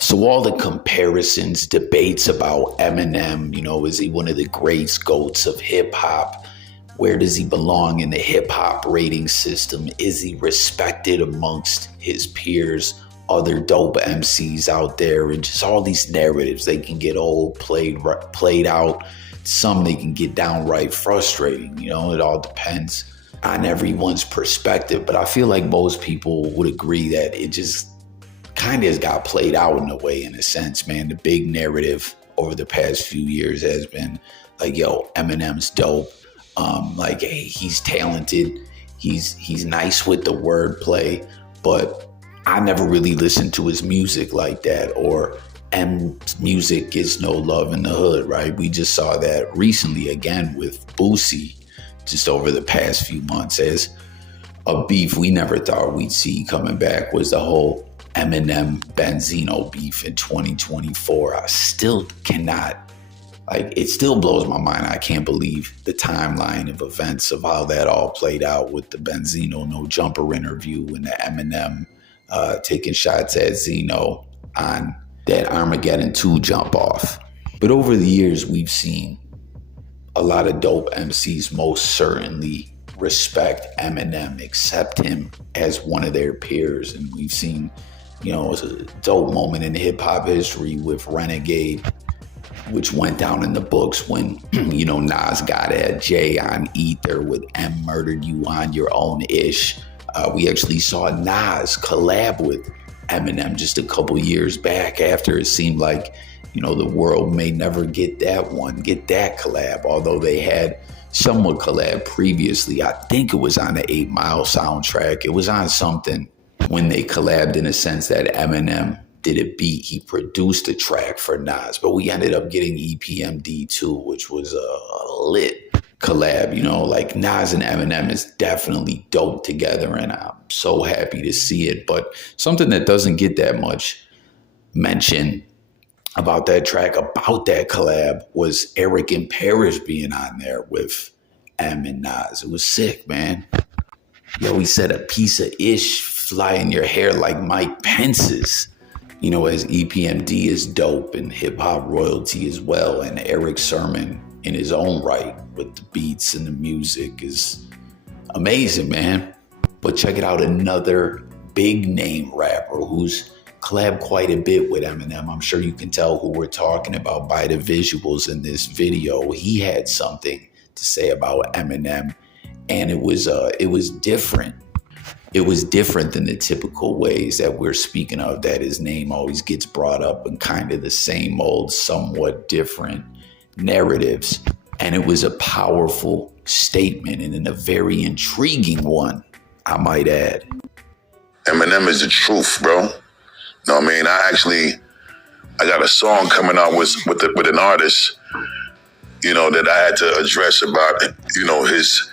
So all the comparisons, debates about Eminem, is he one of the greats, goats of hip hop? Where does he belong in the hip hop rating system? Is he respected amongst his peers, other dope MCs out there? And just all these narratives, they can get old, played out. Some they can get downright frustrating. It all depends on everyone's perspective. But I feel like most people would agree that it just kind of has got played out in a way, in a sense, man. The big narrative over the past few years has been like, yo, Eminem's dope. Like, hey, he's talented. He's nice with the wordplay, but I never really listened to his music like that. Or M's music gets no love in the hood, right? We just saw that recently again with Boosie, just over the past few months, as a beef we never thought we'd see coming back was the whole Eminem Benzino beef in 2024. I still cannot. It still blows my mind. I can't believe the timeline of events of how that all played out with the Benzino No Jumper interview and the Eminem taking shots at Zeno on that Armageddon 2 jump off. But over the years, we've seen a lot of dope MCs most certainly respect Eminem, accept him as one of their peers. And we've seen, it was a dope moment in hip hop history with Renegade, which went down in the books when, Nas got at Jay on Ether with M Murdered You on Your Own Ish. We actually saw Nas collab with Eminem just a couple years back after it seemed like, the world may never get that collab, although they had somewhat collab previously. I think it was on the 8 Mile soundtrack. It was on something when they collabed, in a sense that Eminem did a beat. He produced a track for Nas, but we ended up getting EPMD 2, which was a lit collab. Like Nas and Eminem is definitely dope together, and I'm so happy to see it. But something that doesn't get that much mention about that track, about that collab, was Eric and Parrish being on there with M and Nas. It was sick, man. Yo, he said a piece of ish fly in your hair like Mike Pence's. As EPMD is dope and hip hop royalty as well, and Eric Sermon in his own right with the beats and the music is amazing, man. But check it out, another big name rapper who's collabed quite a bit with Eminem. I'm sure you can tell who we're talking about by the visuals in this video. He had something to say about Eminem, and it was different. It was different than the typical ways that we're speaking of, that his name always gets brought up in kind of the same old, somewhat different narratives. And it was a powerful statement, and a very intriguing one, I might add. Eminem is the truth, bro. Know what I mean? I got a song coming out with an artist, that I had to address about, his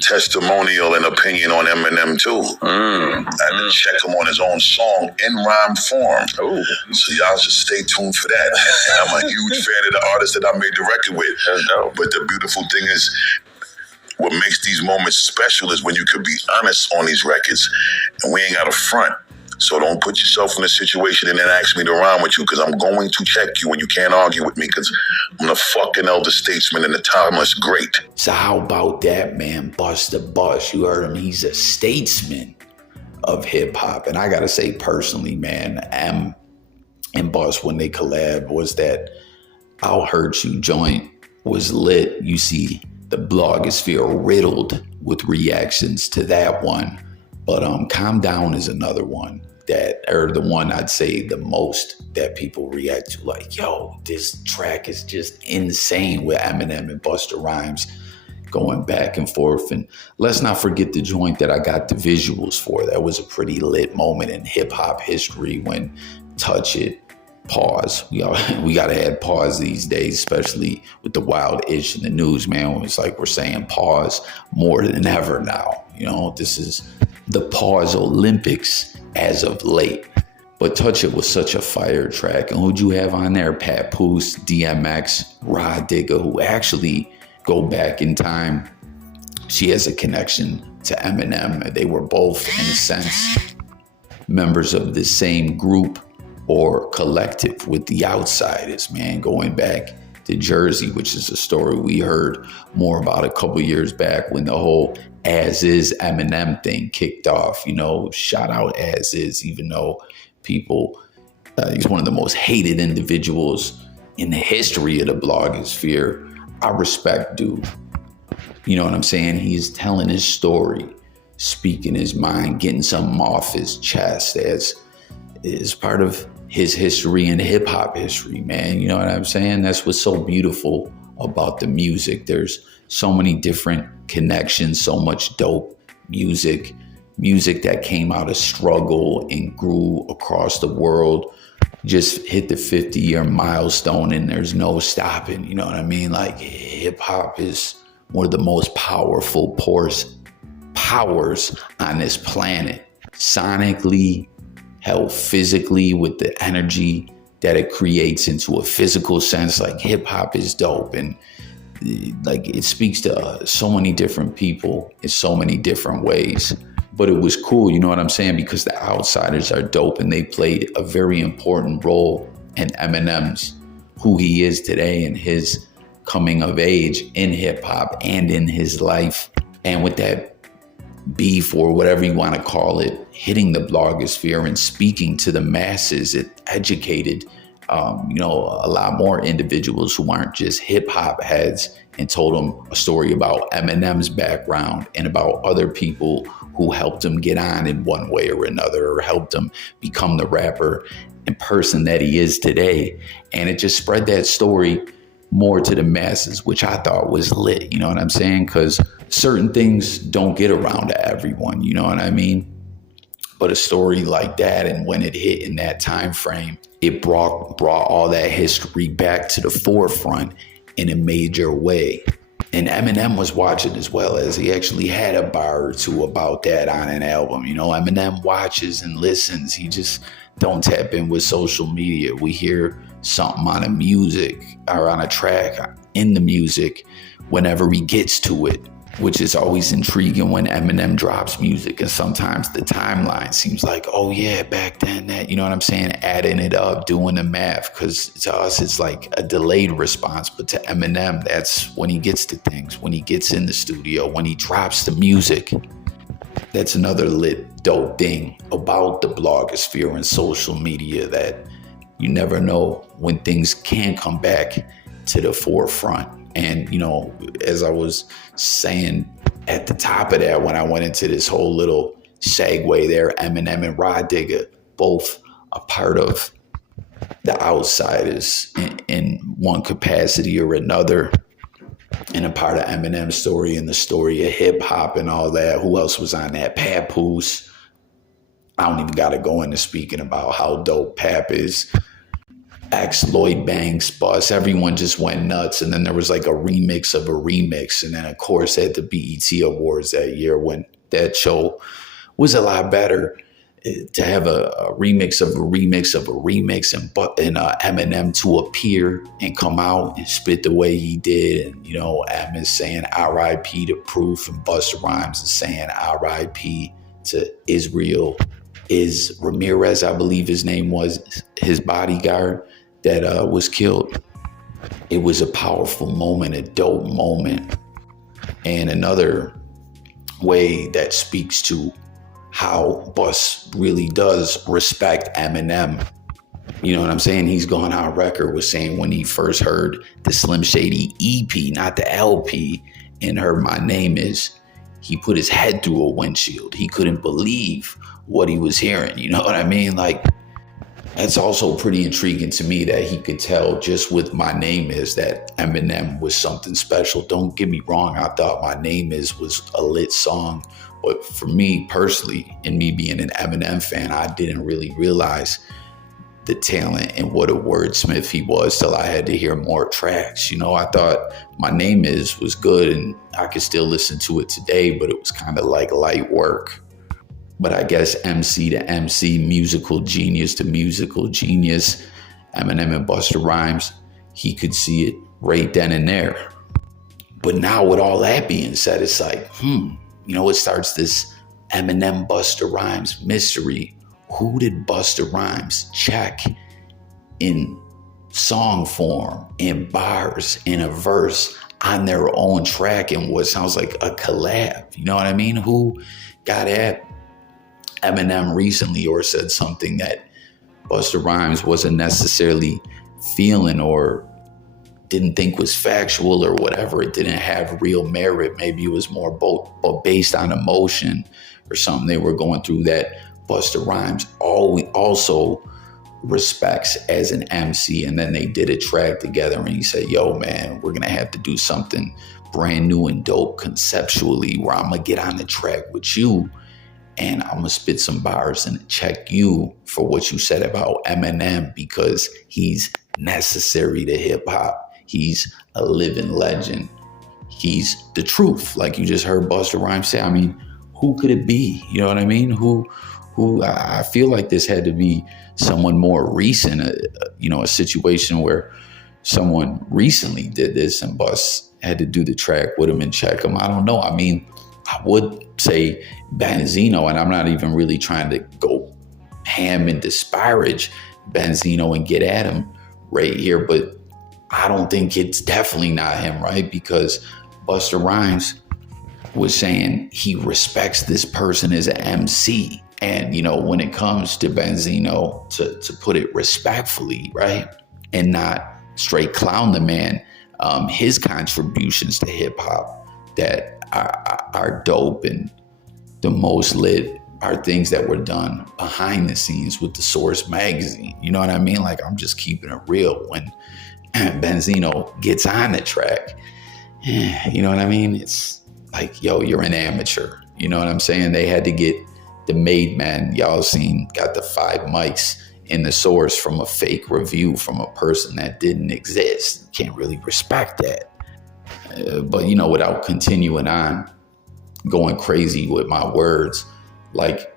testimonial and opinion on Eminem too. I had to check him on his own song in rhyme form. Ooh. So y'all just stay tuned for that. I'm a huge fan of the artist that I made the record with. But the beautiful thing is, what makes these moments special is when you could be honest on these records, and we ain't got a front. So don't put yourself in a situation and then ask me to rhyme with you, because I'm going to check you and you can't argue with me, because I'm the fucking elder statesman and the timeless great. So how about that, man? Busta Bus. You heard him. He's a statesman of hip hop. And I got to say personally, man, M and Bus, when they collab, was that I'll Hurt You joint was lit. You see the blogosphere riddled with reactions to that one. But Calm Down is another one or the one I'd say the most that people react to. Like, yo, this track is just insane with Eminem and Busta Rhymes going back and forth. And let's not forget the joint that I got the visuals for. That was a pretty lit moment in hip hop history when Touch It, Pause. We gotta add pause these days, especially with the wild ish in the news, man. It's like we're saying pause more than ever now. This is the Pause Olympics as of late. But Touch It was such a fire track. And who'd you have on there? Papoose, DMX, Rod Digger, who actually go back in time. She has a connection to Eminem. They were both, in a sense, members of the same group or collective with the Outsiders, man, going back to Jersey, which is a story we heard more about a couple years back when the whole As Is Eminem thing kicked off. Shout out As Is, even though people, he's one of the most hated individuals in the history of the blogosphere. I respect dude. You know what I'm saying? He's telling his story, speaking his mind, getting something off his chest as is part of his history and hip hop history, man. You know what I'm saying? That's what's so beautiful about the music. There's so many different connections, so much dope music that came out of struggle and grew across the world. Just hit the 50-year milestone and there's no stopping. You know what I mean? Like, hip hop is one of the most powerful powers on this planet. Sonically, hell, physically, with the energy that it creates into a physical sense. Like, hip hop is dope, and like, it speaks to so many different people in so many different ways. But it was cool, you know what I'm saying? Because the Outsiders are dope, and they played a very important role in Eminem's, who he is today, and his coming of age in hip hop and in his life. And with that beef, or whatever you want to call it, hitting the blogosphere and speaking to the masses, it educated a lot more individuals who aren't just hip hop heads, and told them a story about Eminem's background and about other people who helped him get on in one way or another, or helped him become the rapper and person that he is today. And it just spread that story more to the masses, which I thought was lit. You know what I'm saying? Because certain things don't get around to everyone, you know what I mean? But a story like that, and when it hit in that time frame, it brought all that history back to the forefront in a major way. And Eminem was watching as well, as he actually had a bar or two about that on an album. Eminem watches and listens. He just don't tap in with social media. We hear something on a music or on a track in the music whenever he gets to it, which is always intriguing when Eminem drops music. And sometimes the timeline seems like, oh yeah, back then that, you know what I'm saying? Adding it up, doing the math, because to us, it's like a delayed response. But to Eminem, that's when he gets to things, when he gets in the studio, when he drops the music. That's another lit, dope thing about the blogosphere and social media, that you never know when things can come back to the forefront. And, as I was saying at the top of that, when I went into this whole little segue there, Eminem and Rod Digger, both a part of the Outsiders in one capacity or another, and a part of Eminem's story and the story of hip hop and all that. Who else was on that? Papoose. I don't even got to go into speaking about how dope Pap is. Lloyd Banks, Bus, everyone just went nuts. And then there was like a remix of a remix. And then, of course, at the BET Awards that year, when that show was a lot better, to have a remix of a remix of a remix, and Eminem to appear and come out and spit the way he did. And, Em is saying R.I.P. to Proof, and Busta Rhymes is saying R.I.P. to Israel. Is Ramirez, I believe his name was, his bodyguard that was killed. It was a powerful moment, a dope moment. And another way that speaks to how Bus really does respect Eminem. You know what I'm saying? He's gone on record with saying when he first heard the Slim Shady EP, not the LP, and heard My Name Is, he put his head through a windshield. He couldn't believe what he was hearing. You know what I mean? Like, that's also pretty intriguing to me, that he could tell just with My Name Is that Eminem was something special. Don't get me wrong. I thought My Name Is was a lit song. But for me personally, and me being an Eminem fan, I didn't really realize the talent and what a wordsmith he was till I had to hear more tracks. I thought My Name Is was good, and I could still listen to it today, but it was kind of like light work. But I guess MC to MC, musical genius to musical genius, Eminem and Busta Rhymes, he could see it right then and there. But now with all that being said, it's like, it starts this Eminem Busta Rhymes mystery. who did Busta Rhymes check in song form, in bars, in a verse, on their own track in what sounds like a collab? You know what I mean? Who got at Eminem recently or said something that Busta Rhymes wasn't necessarily feeling or didn't think was factual or whatever? It didn't have real merit. Maybe it was more based on emotion or something they were going through that Busta Rhymes also respects as an MC. And then they did a track together and he said, yo, man, we're going to have to do something brand new and dope conceptually where I'm going to get on the track with you and I'm going to spit some bars and check you for what you said about Eminem, because he's necessary to hip hop. He's a living legend. He's the truth. Like you just heard Busta Rhymes say. I mean, who could it be? You know what I mean? Who I feel like this had to be someone more recent, a situation where someone recently did this and Bus had to do the track with him and check him. I don't know. I mean, I would say Benzino, and I'm not even really trying to go ham and disparage Benzino and get at him right here, but I don't think it's definitely not him, right? Because Busta Rhymes was saying he respects this person as an MC. And, when it comes to Benzino, to put it respectfully, right? And not straight clown the man, his contributions to hip hop that are dope and the most lit are things that were done behind the scenes with the Source magazine. You know what I mean? Like, I'm just keeping it real. When Benzino gets on the track, you know what I mean? It's like, yo, you're an amateur. You know what I'm saying? They had to get the made man, y'all seen, got the 5 mics in the Source from a fake review from a person that didn't exist. Can't really respect that. But, without continuing on, going crazy with my words, like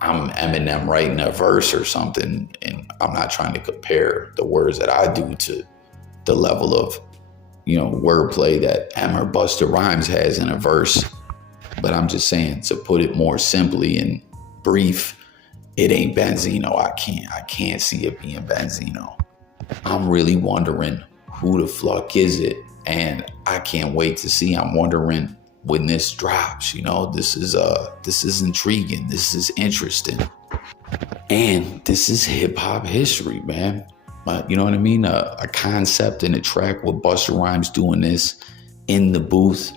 I'm Eminem writing a verse or something, and I'm not trying to compare the words that I do to the level of, wordplay that Em or Busta Rhymes has in a verse. But I'm just saying, to put it more simply and brief, it ain't Benzino. I can't see it being Benzino. I'm really wondering who the fuck is it? And I can't wait to see. I'm wondering when this drops. This is intriguing. This is interesting. And this is hip hop history, man. You know what I mean? A concept and a track with Busta Rhymes doing this in the booth,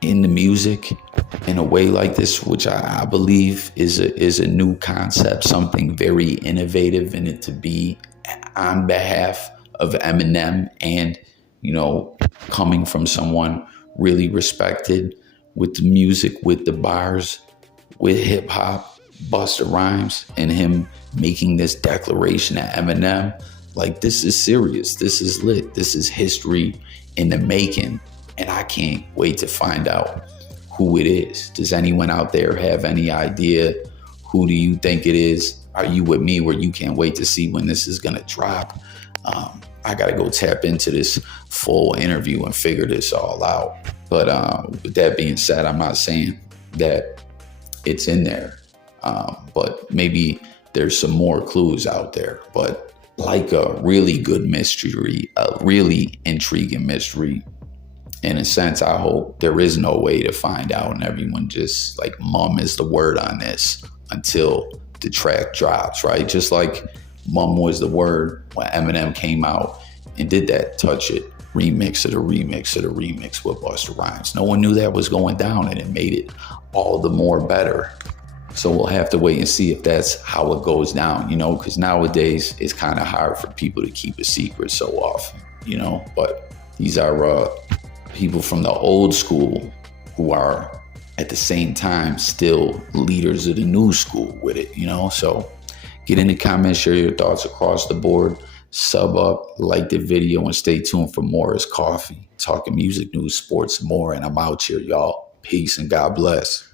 in the music, in a way like this, which I believe is a new concept, something very innovative, in it to be on behalf of Eminem and, coming from someone really respected with the music, with the bars, with hip hop, Busta Rhymes, and him making this declaration at Eminem. Like, this is serious. This is lit. This is history in the making. And I can't wait to find out who it is. Does anyone out there have any idea? Who do you think it is? Are you with me where you can't wait to see when this is going to drop? I got to go tap into this full interview and figure this all out. But with that being said, I'm not saying that it's in there. But maybe there's some more clues out there. But like a really good mystery, a really intriguing mystery, in a sense, I hope there is no way to find out and everyone just like mum is the word on this until the track drops, right? Just like mum was the word when Eminem came out and did that Touch It remix of the remix of the remix with Busta Rhymes. No one knew that was going down, and it made it all the more better. So we'll have to wait and see if that's how it goes down, because nowadays it's kind of hard for people to keep a secret so often, but these are people from the old school who are at the same time still leaders of the new school with it, so get in the comments, share your thoughts across the board, sub up, like the video, and stay tuned for more. Is Coffee, talking music, news, sports, and more. And I'm out here, y'all. Peace and God bless.